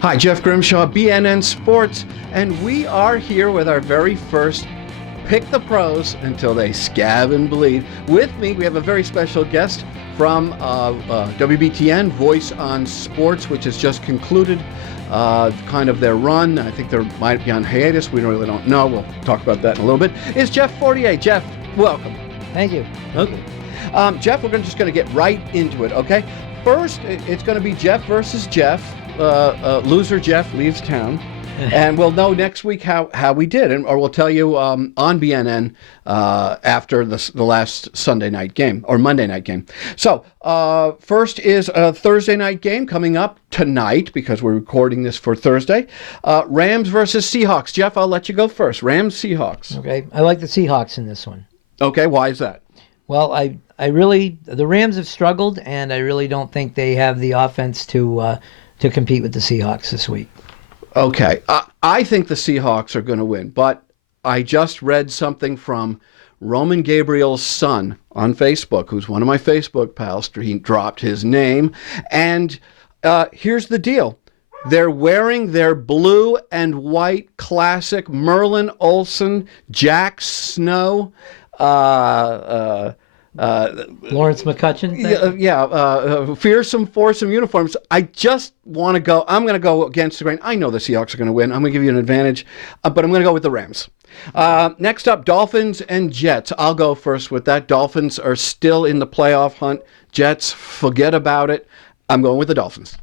Hi, Jeff Grimshaw, BNN Sports, and we are here with our very first Pick the Pros Until They Scab and Bleed. With me, we have a very special guest from WBTN, Voice on Sports, which has just concluded kind of their run. I think they might be on hiatus. We really don't know. We'll talk about that in a little bit. It's Jeff Fortier. Jeff, welcome. Thank you. Okay. Jeff, we're just going to get right into it, okay? First, it's going to be Jeff versus Jeff. Loser Jeff leaves town, and we'll know next week how we did, or we'll tell you on BNN after the last Sunday night game or Monday night game. So first is a Thursday night game coming up tonight because we're recording this for Thursday. Rams versus Seahawks. Jeff, I'll let you go first. Rams, Seahawks. Okay, I like the Seahawks in this one. Okay, why is that? Well, the Rams have struggled, and I really don't think they have the offense to compete with the Seahawks this week. Okay. I think the Seahawks are going to win, but I just read something from Roman Gabriel's son on Facebook, who's one of my Facebook pals. He dropped his name, and here's the deal. They're wearing their blue and white classic Merlin Olsen, Jack Snow, Lawrence McCutcheon? Fearsome Foursome uniforms. I just want to go. I'm going to go against the grain. I know the Seahawks are going to win. I'm going to give you an advantage, but I'm going to go with the Rams. Next up, Dolphins and Jets. I'll go first with that. Dolphins are still in the playoff hunt. Jets, forget about it. I'm going with the Dolphins.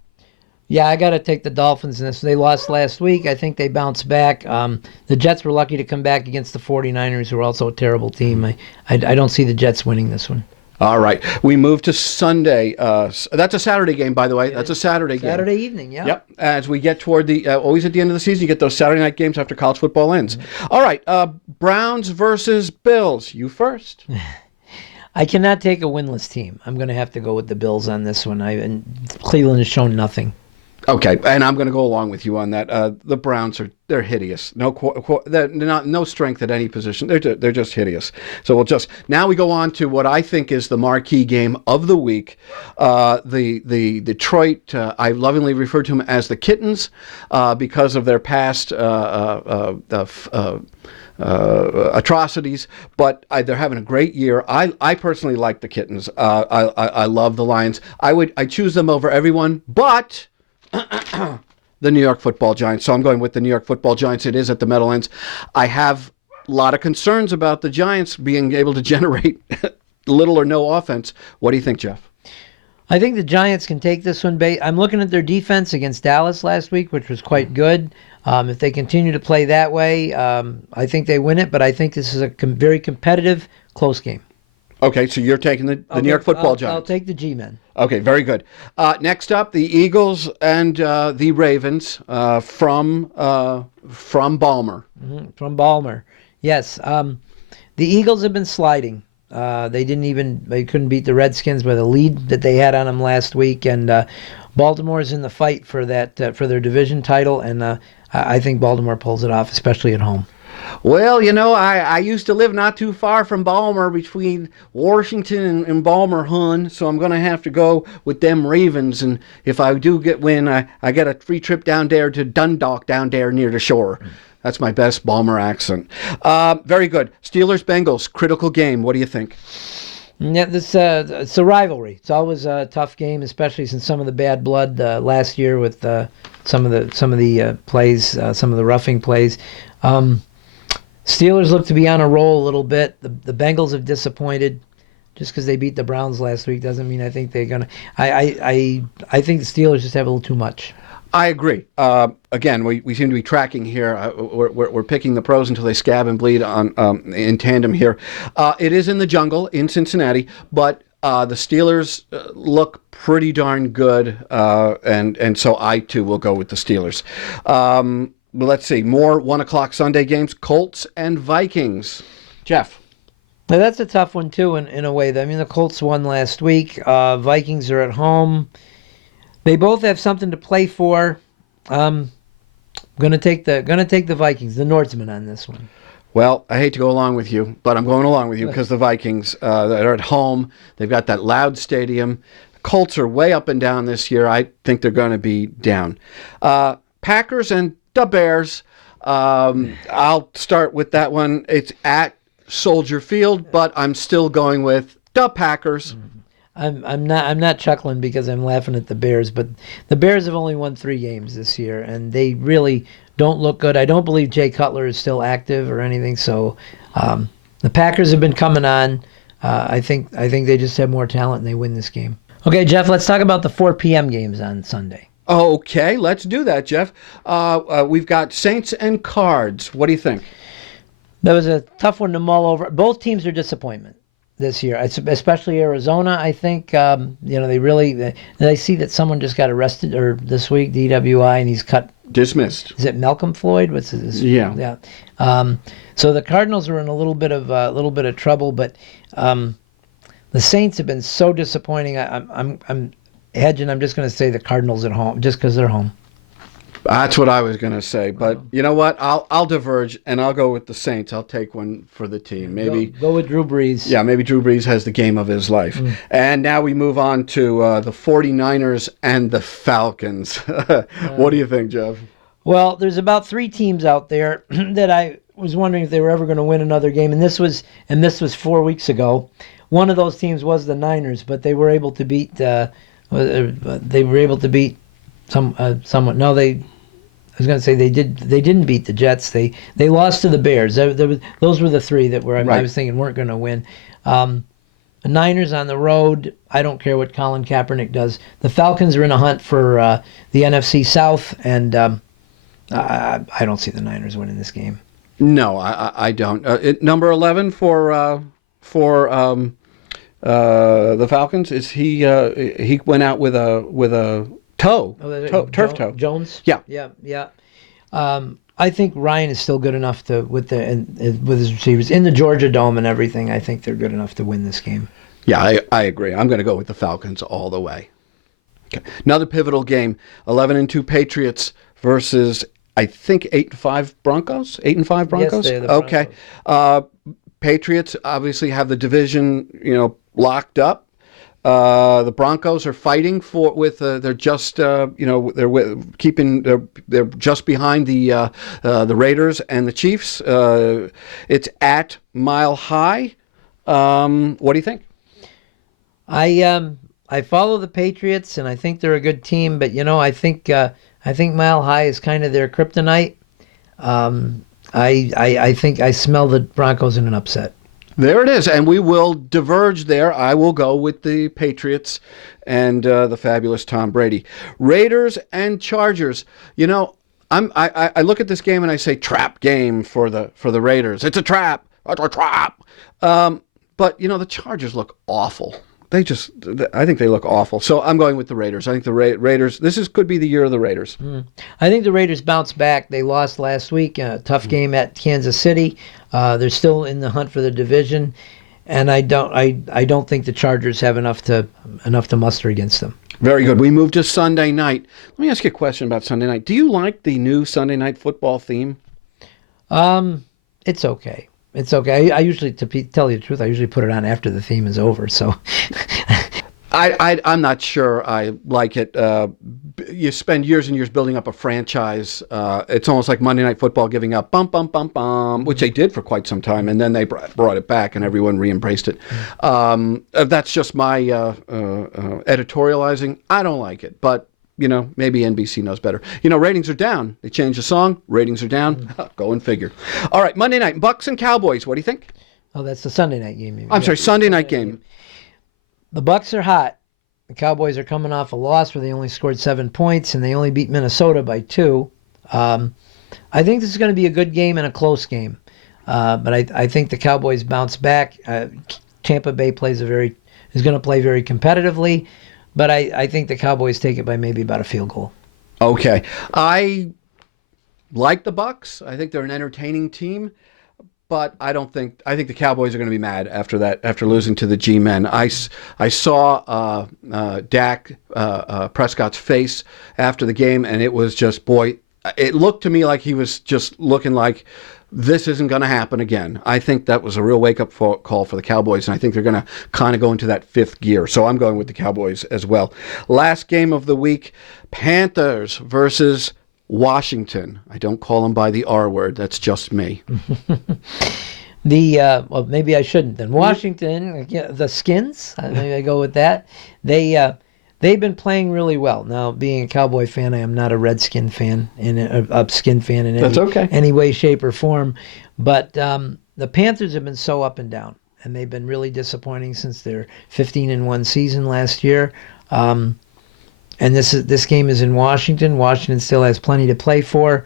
Yeah, I got to take the Dolphins in this. They lost last week. I think they bounced back. The Jets were lucky to come back against the 49ers, who are also a terrible team. I don't see the Jets winning this one. All right. We move to Sunday. That's a Saturday game, by the way. That's a Saturday game. Saturday evening, yeah. Yep. As we get toward always at the end of the season, you get those Saturday night games after college football ends. Mm-hmm. All right. Browns versus Bills. You first. I cannot take a winless team. I'm going to have to go with the Bills on this one. And Cleveland has shown nothing. Okay, and I'm going to go along with you on that. The Browns they're hideous. They're no strength at any position. They're just hideous. So now we go on to what I think is the marquee game of the week. The Detroit, I lovingly refer to them as the Kittens because of their past atrocities, but they're having a great year. I personally like the Kittens. I love the Lions. I choose them over everyone, but the New York Football Giants. So I'm going with the New York Football Giants. It is at the Meadowlands. I have a lot of concerns about the Giants being able to generate little or no offense. What do you think, Jeff? I think the Giants can take this one. I'm looking at their defense against Dallas last week, which was quite good. If they continue to play that way, I think they win it, but I think this is a very competitive, close game. Okay, so you're taking the New York Football Giants. I'll take the G-men. Okay, very good. Next up, the Eagles and the Ravens from Balmer. Mm-hmm, from Balmer, yes. The Eagles have been sliding. They couldn't beat the Redskins by the lead that they had on them last week, and Baltimore's in the fight for for their division title, and I think Baltimore pulls it off, especially at home. Well, I used to live not too far from Balmer, between Washington and Balmer, hun, so I'm going to have to go with them Ravens, and if I do win, I get a free trip down there to Dundalk, down there near the shore. That's my best Balmer accent. Very good. Steelers-Bengals, critical game. What do you think? Yeah, it's a rivalry. It's always a tough game, especially since some of the bad blood last year with some of the plays, some of the roughing plays. Steelers look to be on a roll a little bit. The Bengals have disappointed. Just because they beat the Browns last week doesn't mean I think they're gonna. I think the Steelers just have a little too much. I agree. Again, we seem to be tracking here. We're picking the pros until they scab and bleed on in tandem here. It is in the jungle in Cincinnati, but the Steelers look pretty darn good, and so I too will go with the Steelers. Let's see, more 1:00 Sunday games, Colts and Vikings. Jeff. Now that's a tough one too in a way. I mean, the Colts won last week. Vikings are at home. They both have something to play for. Gonna take the Vikings, the Nordsmen on this one. Well, I hate to go along with you, but I'm going along with you because the Vikings are at home. They've got that loud stadium. Colts are way up and down this year. I think they're going to be down. Packers and the Bears. I'll start with that one. It's at Soldier Field, but I'm still going with the Packers. I'm not chuckling because I'm laughing at the Bears, but the Bears have only won 3 games this year, and they really don't look good. I don't believe Jay Cutler is still active or anything, so the Packers have been coming on. I think they just have more talent and they win this game. Okay, Jeff, let's talk about the 4 p.m. games on Sunday. Okay, let's do that, Jeff. We've got Saints and Cards. What do you think? That was a tough one to mull over. Both teams are disappointment this year, especially Arizona. I think they see that someone just got arrested this week, DWI, and he's dismissed. Is it Malcolm Floyd? What's his? Yeah. So the Cardinals are in a little bit of trouble, but the Saints have been so disappointing. I'm hedging. I'm just going to say the Cardinals at home, just because they're home. That's what I was going to say, but you know what? I'll diverge and I'll go with the Saints. I'll take one for the team. Maybe go with Drew Brees. Yeah, maybe Drew Brees has the game of his life. And now we move on to the 49ers and the Falcons. What do you think, Jeff? Well, there's about 3 teams out there that I was wondering if they were ever going to win another game, and this was 4 weeks ago. One of those teams was the Niners, but they were able to beat. Someone. No, I was going to say they didn't beat the Jets. They lost to the Bears. Those were the 3 that were I was thinking weren't going to win. The Niners on the road. I don't care what Colin Kaepernick does. The Falcons are in a hunt for the NFC South, and I don't see the Niners winning this game. No, I don't. Number 11 for the Falcons is he went out with a turf toe. Jones? Yeah. I think Ryan is still good enough with his receivers in the Georgia Dome and everything. I think they're good enough to win this game. Yeah, I agree. I'm going to go with the Falcons all the way. Okay. Another pivotal game: 11-2 Patriots versus I think 8-5 Broncos. 8-5 Broncos. Yes, they're the Broncos. Okay. Patriots obviously have the division, locked up. The Broncos are fighting they're just they're just behind the Raiders and the Chiefs. It's at Mile High. What do you think? I follow the Patriots and I think they're a good team, but I think Mile High is kind of their kryptonite. I think I smell the Broncos in an upset. There it is, and we will diverge there. I will go with the Patriots and the fabulous Tom Brady. Raiders and Chargers. I look at this game and I say trap game for the Raiders. It's a trap. It's a trap. But the Chargers look awful. I think they look awful. So I'm going with the Raiders. I think the Raiders. Could be the year of the Raiders. I think the Raiders bounce back. They lost last week. A tough game at Kansas City. They're still in the hunt for the division, and I don't think the Chargers have enough to muster against them. Very good. We move to Sunday night. Let me ask you a question about Sunday night. Do you like the new Sunday Night Football theme? It's okay. It's okay. I usually, to tell you the truth, I usually put it on after the theme is over. So, I'm not sure I like it. You spend years and years building up a franchise. It's almost like Monday Night Football giving up bum bum bum bum, which they did for quite some time, and then they brought it back, and everyone re-embraced it. That's just my editorializing. I don't like it, but. Maybe NBC knows better. Ratings are down. They changed the song. Ratings are down. Go and figure. All right, Monday night, Bucs and Cowboys. What do you think? Oh, that's the Sunday night game. I'm sorry, Sunday night game. The Bucs are hot. The Cowboys are coming off a loss where they only scored 7 points, and they only beat Minnesota by 2. I think this is going to be a good game and a close game. But I think the Cowboys bounce back. Tampa Bay is going to play very competitively. But I think the Cowboys take it by maybe about a field goal. Okay. I like the Bucs. I think they're an entertaining team. But I think the Cowboys are going to be mad after that, after losing to the G-Men. I saw Dak Prescott's face after the game, and it was just, boy, it looked to me like he was just looking like, this isn't going to happen again. I think that was a real wake-up call for the Cowboys, and I think they're going to kind of go into that fifth gear. So I'm going with the Cowboys as well. Last game of the week, Panthers versus Washington. I don't call them by the R word. That's just me. Well, maybe I shouldn't then. Washington, the Skins. Maybe I go with that. They've been playing really well. Now, being a Cowboy fan, I am not a Redskin fan Skin fan in any way, shape, or form. But the Panthers have been so up and down, and they've been really disappointing since their 15-1 season last year. And this game is in Washington. Washington still has plenty to play for.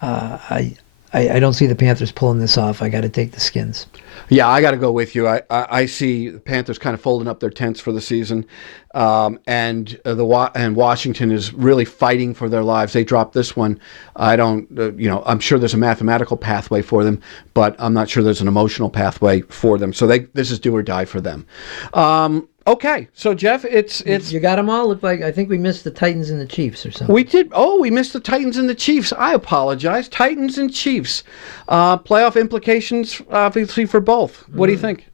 I don't see the Panthers pulling this off. I got to take the Skins. Yeah, I got to go with you. I see the Panthers kind of folding up their tents for the season, and Washington is really fighting for their lives. They dropped this one. I'm sure there's a mathematical pathway for them, but I'm not sure there's an emotional pathway for them. So this is do or die for them. Okay, so Jeff, it's you got them all. Look like I think we missed the Titans and the Chiefs or something. We did. Oh, we missed the Titans and the Chiefs. I apologize. Titans and Chiefs. Playoff implications, obviously, for both. What do you think?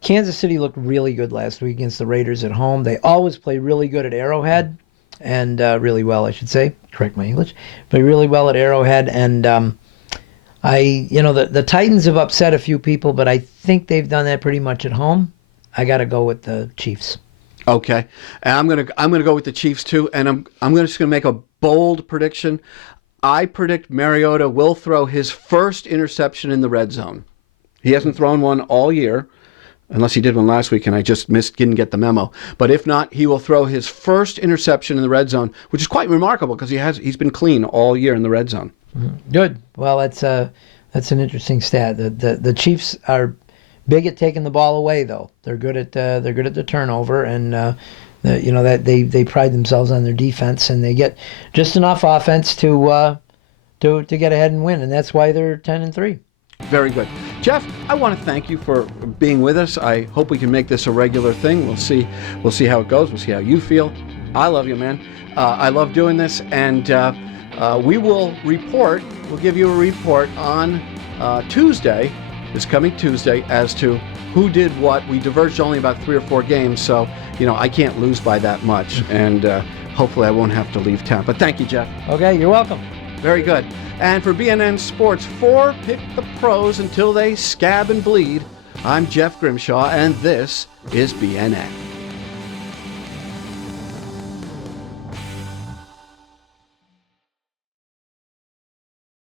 Kansas City looked really good last week against the Raiders at home. They always play really good at Arrowhead, and really well, I should say. Correct my English. Play really well at Arrowhead, and the Titans have upset a few people, but I think they've done that pretty much at home. I got to go with the Chiefs. Okay, and I'm gonna go with the Chiefs too, and I'm just gonna make a bold prediction. I predict Mariota will throw his first interception in the red zone. He hasn't thrown one all year, unless he did one last week and I just didn't get the memo. But if not, he will throw his first interception in the red zone, which is quite remarkable because he's been clean all year in the red zone. Good. Well, that's an interesting stat. The Chiefs are big at taking the ball away, though. They're good at the turnover, and that they pride themselves on their defense, and they get just enough offense to get ahead and win, and that's why they're 10-3. Very good, Jeff. I want to thank you for being with us. I hope we can make this a regular thing. We'll see how it goes. We'll see how you feel. I love you, man. I love doing this, and we will report. We'll give you a report on Tuesday. This coming Tuesday as to who did what. We diverged only about 3 or 4 games, so I can't lose by that much, and hopefully I won't have to leave town. But thank you, Jeff. Okay, you're welcome. Very good. And for BNN Sports 4, pick the pros until they scab and bleed. I'm Jeff Grimshaw, and this is BNN.